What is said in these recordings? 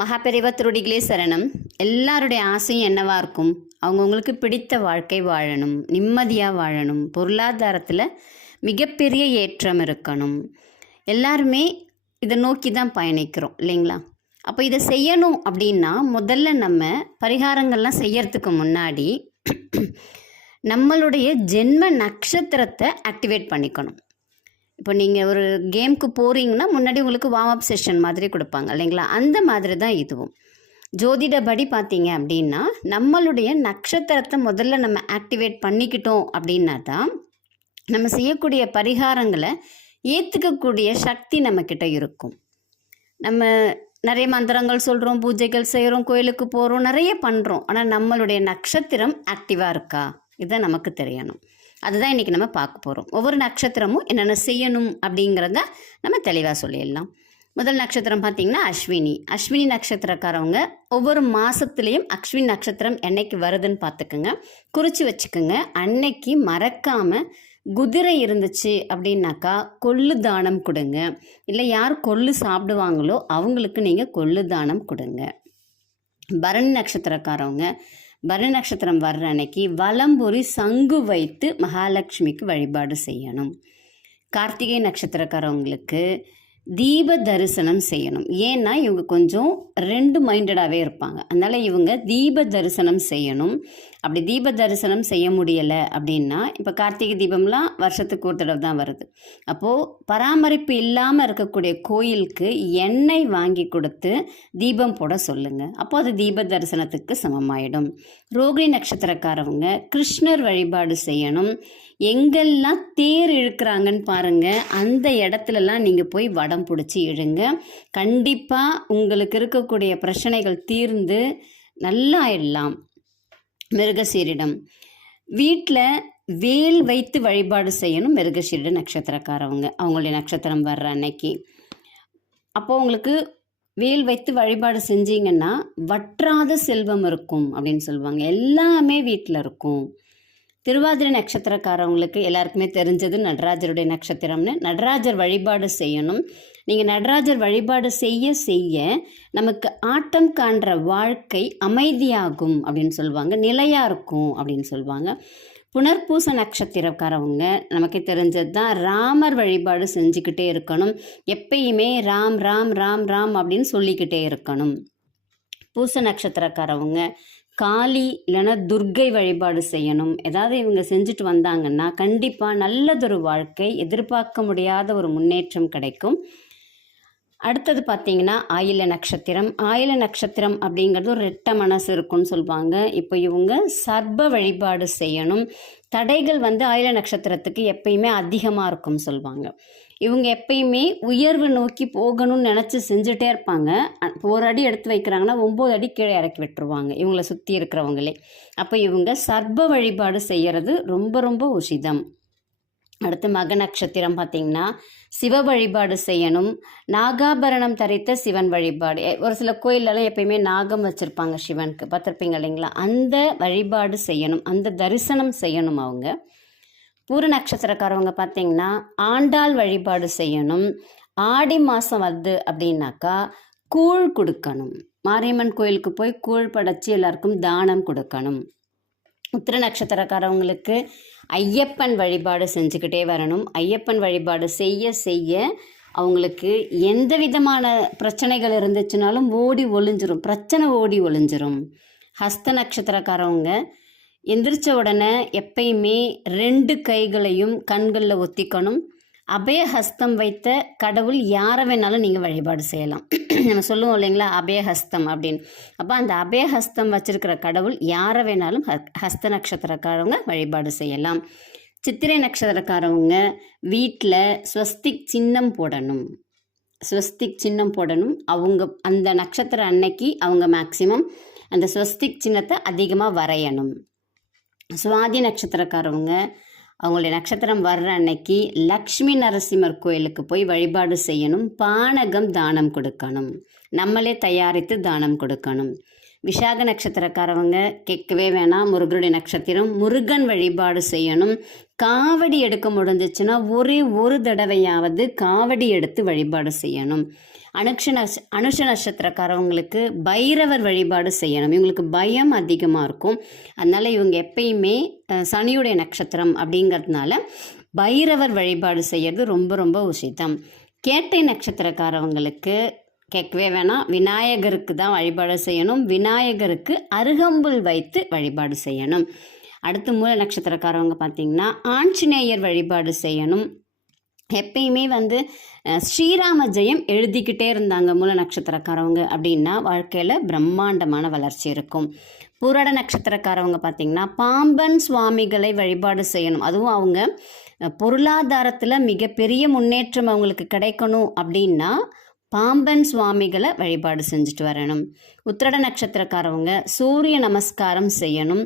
மகாபெரிவ திருடிகளே சரணம். எல்லாருடைய ஆசையும் என்னவாக இருக்கும்? அவங்கவுங்களுக்கு பிடித்த வாழ்க்கை வாழணும் நிம்மதியாக வாழணும் பொருளாதாரத்தில் மிகப்பெரிய ஏற்றம் இருக்கணும். எல்லாருமே இதை நோக்கி தான் பயணிக்கிறோம் இல்லைங்களா? அப்போ இதை செய்யணும் அப்படின்னா முதல்ல நம்ம பரிகாரங்கள்லாம் செய்யறதுக்கு முன்னாடி நம்மளுடைய ஜென்ம நட்சத்திரத்தை ஆக்டிவேட் பண்ணிக்கணும். இப்போ நீங்கள் ஒரு கேமுக்கு போகிறீங்கன்னா முன்னாடி உங்களுக்கு வார்ம் அப் செஷன் மாதிரி கொடுப்பாங்க இல்லைங்களா? அந்த மாதிரி தான் இதுவும். ஜோதிடப்படி பார்த்தீங்க அப்படின்னா நம்மளுடைய நட்சத்திரத்தை முதல்ல நம்ம ஆக்டிவேட் பண்ணிக்கிட்டோம் அப்படின்னா தான் நம்ம செய்யக்கூடிய பரிகாரங்களை ஏற்றுக்கக்கூடிய சக்தி நம்மக்கிட்ட இருக்கும். நம்ம நிறைய மந்திரங்கள் சொல்கிறோம் பூஜைகள் செய்கிறோம் கோயிலுக்கு போகிறோம் நிறைய பண்ணுறோம் ஆனால் நம்மளுடைய நட்சத்திரம் ஆக்டிவாக இருக்கா? இதை நமக்கு தெரியணும். அதுதான் இன்றைக்கி நம்ம பார்க்க போகிறோம் ஒவ்வொரு நட்சத்திரமும் என்னென்ன செய்யணும் அப்படிங்கிறத நம்ம தெளிவாக சொல்லிடலாம். முதல் நட்சத்திரம் பார்த்தீங்கன்னா அஸ்வினி. அஸ்வினி நட்சத்திரக்காரவங்க ஒவ்வொரு மாதத்துலேயும் அஸ்வினி நட்சத்திரம் என்னைக்கு வருதுன்னு பார்த்துக்குங்க. குறித்து வச்சுக்கோங்க. அன்னைக்கு மறக்காமல் குதிரை இருந்துச்சு அப்படின்னாக்கா கொள்ளு தானம் கொடுங்க. இல்லை யார் கொள்ளு சாப்பிடுவாங்களோ அவங்களுக்கு நீங்கள் கொள்ளு தானம் கொடுங்க. பரணி நட்சத்திரக்காரவங்க பரணி நட்சத்திரம் வர்ற அன்னைக்கு வலம்புரி சங்கு வைத்து மகாலட்சுமிக்கு வழிபாடு செய்யணும். கார்த்திகை நட்சத்திரக்காரவங்களுக்கு தீப தரிசனம் செய்யணும். ஏன்னா இவங்க கொஞ்சம் ரெண்டு மைண்டடாகவே இருப்பாங்க. அதனால் இவங்க தீப தரிசனம் செய்யணும். அப்படி தீப தரிசனம் செய்ய முடியலை அப்படின்னா இப்போ கார்த்திகை தீபம்லாம் வருஷத்துக்கு ஒரு தடவை தான் வருது. அப்போது பராமரிப்பு இல்லாமல் இருக்கக்கூடிய கோயிலுக்கு எண்ணெய் வாங்கி கொடுத்து தீபம் போட சொல்லுங்கள் அப்போ அது தீப தரிசனத்துக்கு சமமாயிடும். ரோகிணி நட்சத்திரக்காரவங்க கிருஷ்ணர் வழிபாடு செய்யணும். எங்கெல்லாம் தேர் இழுக்கிறாங்கன்னு பாருங்கள் அந்த இடத்துலலாம் நீங்கள் போய் வடம் பிடிச்சி இழுங்க. கண்டிப்பாக உங்களுக்கு இருக்கக்கூடிய பிரச்சனைகள் தீர்ந்து நல்லா ஆயிடலாம் மிருகசீரிடம். வீட்டில் வேல் வைத்து வழிபாடு செய்யணும் மிருகசீரிட நட்சத்திரக்காரவங்க. அவங்களுடைய நட்சத்திரம் வர்ற அன்னைக்கு. அப்போ உங்களுக்கு வேல் வைத்து வழிபாடு செஞ்சீங்கன்னா வற்றாத செல்வம் இருக்கும் அப்படின்னு சொல்லுவாங்க. எல்லாமே வீட்டில் இருக்கும். திருவாதிரை நட்சத்திரக்காரவங்களுக்கு எல்லாருக்குமே தெரிஞ்சது நடராஜருடைய நட்சத்திரம்னு. நடராஜர் வழிபாடு செய்யணும். நீங்கள் நடராஜர் வழிபாடு செய்ய செய்ய நமக்கு ஆட்டம் காண்ற வாழ்க்கை அமைதியாகும் அப்படின்னு சொல்லுவாங்க. நிலையாக இருக்கும் அப்படின்னு சொல்லுவாங்க. புனர்பூச நட்சத்திரக்காரவங்க நமக்கு தெரிஞ்சது தான் ராமர் வழிபாடு செஞ்சுக்கிட்டே இருக்கணும். எப்பயுமே ராம் ராம் ராம் ராம் அப்படின்னு சொல்லிக்கிட்டே இருக்கணும். பூச நட்சத்திரக்காரவங்க காளி இல்லைன்னா துர்க்கை வழிபாடு செய்யணும். ஏதாவது இவங்க செஞ்சுட்டு வந்தாங்கன்னா கண்டிப்பாக நல்லதொரு வாழ்க்கை எதிர்பார்க்க முடியாத ஒரு முன்னேற்றம் கிடைக்கும். அடுத்தது பார்த்தீங்கன்னா ஆயில நட்சத்திரம். ஆயில நட்சத்திரம் அப்படிங்கிறது ஒரு ரெட்ட மனசு இருக்குன்னு சொல்லுவாங்க. இப்போ இவங்க சர்ப வழிபாடு செய்யணும். தடைகள் வந்து ஆயில நட்சத்திரத்துக்கு எப்பயுமே அதிகமாக இருக்கும்னு சொல்லுவாங்க. இவங்க எப்பயுமே உயர்வு நோக்கி போகணும்னு நினச்சி செஞ்சுட்டே இருப்பாங்க. ஒரு அடி எடுத்து வைக்கிறாங்கன்னா ஒம்பது அடி கீழே இறக்கி விட்டுருவாங்க இவங்களை சுற்றி இருக்கிறவங்களே. அப்போ இவங்க சர்ப வழிபாடு செய்கிறது ரொம்ப ரொம்ப உசிதம். அடுத்து மக நட்சத்திரம் பார்த்தீங்கன்னா சிவ வழிபாடு செய்யணும். நாகாபரணம் தரித்த சிவன் வழிபாடு. ஒரு சில கோயிலெல்லாம் எப்பயுமே நாகம் வச்சுருப்பாங்க சிவனுக்கு. பார்த்துருப்பீங்க இல்லைங்களா? அந்த வழிபாடு செய்யணும். அந்த தரிசனம் செய்யணும் அவங்க. பூர நட்சத்திரக்காரவங்க பார்த்தீங்கன்னா ஆண்டாள் வழிபாடு செய்யணும். ஆடி மாதம் வந்து அப்படின்னாக்கா கூழ் கொடுக்கணும். மாரியம்மன் கோயிலுக்கு போய் கூழ் படைச்சி எல்லாருக்கும் தானம் கொடுக்கணும். உத்திர நட்சத்திரக்காரவங்களுக்கு ஐயப்பன் வழிபாடு செஞ்சுக்கிட்டே வரணும். ஐயப்பன் வழிபாடு செய்ய செய்ய அவங்களுக்கு எந்த விதமான பிரச்சனைகள் இருந்துச்சுனாலும் ஓடி ஒளிஞ்சிரும். பிரச்சனை ஓடி ஒளிஞ்சிரும். ஹஸ்த நட்சத்திரக்காரவங்க எந்திரிச்ச உடனே எப்பயுமே ரெண்டு கைகளையும் கண்களில் ஒத்திக்கணும். அபயஹஸ்தம் வைத்த கடவுள் யாரை வேணாலும் நீங்கள் வழிபாடு செய்யலாம். நம்ம சொல்லுவோம் இல்லைங்களா அபயஹஸ்தம் அப்படின்னு. அப்போ அந்த அபயஹஸ்தம் வச்சிருக்கிற கடவுள் யாரை வேணாலும் ஹ- ஹஸ்த நட்சத்திரக்காரவங்க வழிபாடு செய்யலாம். சித்திரை நட்சத்திரக்காரவங்க வீட்டில் ஸ்வஸ்திக் சின்னம் போடணும். ஸ்வஸ்திக் சின்னம் போடணும். அவங்க அந்த நட்சத்திர அன்னைக்கு அவங்க மேக்சிமம் அந்த ஸ்வஸ்திக் சின்னத்தை அதிகமாக வரையணும். சுவாதி நட்சத்திரக்காரவங்க அவங்களுடைய நட்சத்திரம் வர்ற அன்னைக்கு லக்ஷ்மி நரசிம்மர் கோயிலுக்கு போய் வழிபாடு செய்யணும். பானகம் தானம் கொடுக்கணும். நம்மளே தயாரித்து தானம் கொடுக்கணும். விசாக நட்சத்திரக்காரவங்க கேட்கவே வேணாம். முருகனுடைய நட்சத்திரம் முருகன் வழிபாடு செய்யணும். காவடி எடுக்க முடிஞ்சிச்சுன்னா ஒரே ஒரு தடவையாவது காவடி எடுத்து வழிபாடு செய்யணும். அனுஷ நஷ் அனுஷ நட்சத்திரக்காரவங்களுக்கு பைரவர் வழிபாடு செய்யணும். இவங்களுக்கு பயம் அதிகமாக இருக்கும். அதனால் இவங்க எப்பயுமே சனியுடைய நட்சத்திரம் அப்படிங்கிறதுனால பைரவர் வழிபாடு செய்யறது ரொம்ப ரொம்ப உசிதம். கேட்டை நட்சத்திரக்காரவங்களுக்கு கேட்கவே வேணாம். விநாயகருக்கு தான் வழிபாடு செய்யணும். விநாயகருக்கு அருகம்புல் வைத்து வழிபாடு செய்யணும். அடுத்து மூல நட்சத்திரக்காரவங்க பார்த்தீங்கன்னா ஆஞ்சநேயர் வழிபாடு செய்யணும். எப்பயுமே வந்து ஸ்ரீராம ஜெயம் எழுதிக்கிட்டே இருந்தாங்க மூல நட்சத்திரக்காரவங்க அப்படின்னா வாழ்க்கையில் பிரம்மாண்டமான வளர்ச்சி இருக்கும். பூரட நட்சத்திரக்காரவங்க பார்த்திங்கன்னா பாம்பன் சுவாமிகளை வழிபாடு செய்யணும். அதுவும் அவங்க பொருளாதாரத்தில் மிகப்பெரிய முன்னேற்றம் அவங்களுக்கு கிடைக்கணும் அப்படின்னா பாம்பன் சுவாமிகளை வழிபாடு செஞ்சுட்டு வரணும். உத்திரட நட்சத்திரக்காரவங்க சூரிய நமஸ்காரம் செய்யணும்.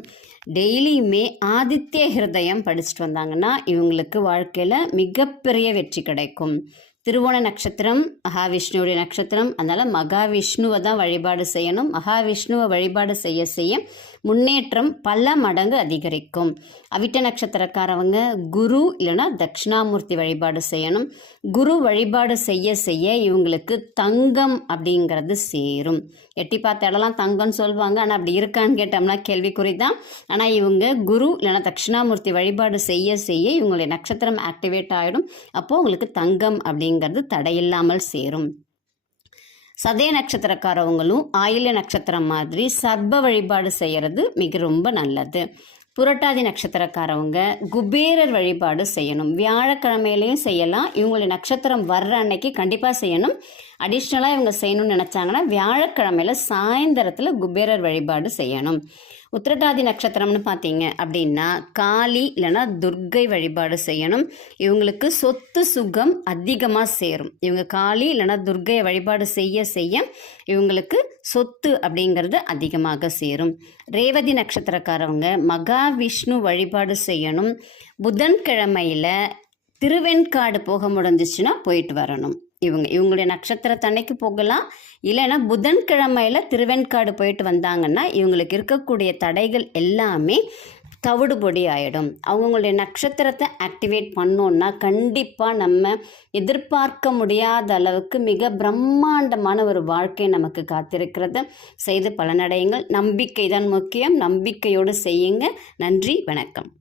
டெய்லியுமே ஆதித்ய ஹிருதயம் படிச்சுட்டு வந்தாங்கன்னா இவங்களுக்கு வாழ்க்கையில் மிகப்பெரிய வெற்றி கிடைக்கும். திருவோண நட்சத்திரம் மகாவிஷ்ணுவுடைய நட்சத்திரம் அதனால் மகாவிஷ்ணுவை தான் வழிபாடு செய்யணும். மகாவிஷ்ணுவை வழிபாடு செய்ய செய்ய முன்னேற்றம் பல மடங்கு அதிகரிக்கும். அவிட்ட நட்சத்திரக்காரவங்க குரு இல்லைன்னா தட்சிணாமூர்த்தி வழிபாடு செய்யணும். குரு வழிபாடு செய்ய செய்ய இவங்களுக்கு தங்கம் அப்படிங்கிறது சேரும். எட்டி பார்த்த இடம்லாம் தங்கம்னு சொல்லுவாங்க. ஆனால் அப்படி இருக்கான்னு கேட்டோம்னா கேள்விக்குறி தான் ஆனால் இவங்க குரு இல்லைன்னா தட்சிணாமூர்த்தி வழிபாடு செய்ய செய்ய இவங்களுடைய நட்சத்திரம் ஆக்டிவேட் ஆகிடும் அப்போது உங்களுக்கு தங்கம் அப்படிங்கிறது தடையில்லாமல் சேரும். சதய நட்சத்திரக்காரவங்களும் ஆயில்ய நட்சத்திரம் மாதிரி சர்ப வழிபாடு செய்கிறது மிக ரொம்ப நல்லது. புரட்டாதி நட்சத்திரக்காரவங்க குபேரர் வழிபாடு செய்யணும். வியாழக்கிழமையிலையும் செய்யலாம். இவங்களுடைய நட்சத்திரம் வர்ற அன்னைக்கு கண்டிப்பாக செய்யணும். அடிஷ்னலாக இவங்க செய்யணும்னு நினச்சாங்கன்னா வியாழக்கிழமையில் சாயந்தரத்தில் குபேரர் வழிபாடு செய்யணும். உத்திரட்டாதி நட்சத்திரம்னு பார்த்தீங்க அப்படின்னா காளி இல்லைன்னா துர்க்கை வழிபாடு செய்யணும். இவங்களுக்கு சொத்து சுகம் அதிகமாக சேரும். இவங்க காளி இல்லைன்னா துர்க்கையை வழிபாடு செய்ய செய்ய இவங்களுக்கு சொத்து அப்படிங்கிறது அதிகமாக சேரும். ரேவதி நட்சத்திரக்காரவங்க மகாவிஷ்ணு வழிபாடு செய்யணும். புதன்கிழமையில் திருவெண்காடு போக முடிஞ்சிச்சுன்னா போயிட்டு வரணும். இவங்க இவங்களுடைய நட்சத்திரத்தன்னைக்கு போகலாம். இல்லைன்னா புதன்கிழமையில் திருவெண்காடு போயிட்டு வந்தாங்கன்னா இவங்களுக்கு இருக்கக்கூடிய தடைகள் எல்லாமே தவிடு பொடி ஆகிடும் அவங்களுடைய நட்சத்திரத்தை ஆக்டிவேட் பண்ணோன்னா கண்டிப்பாக நம்ம எதிர்பார்க்க முடியாத அளவுக்கு மிக பிரம்மாண்டமான ஒரு வாழ்க்கை நமக்கு காத்திருக்கிறது. செய்து பலனடையுங்கள். நம்பிக்கை தான் முக்கியம். நம்பிக்கையோடு செய்யுங்க. நன்றி. வணக்கம்.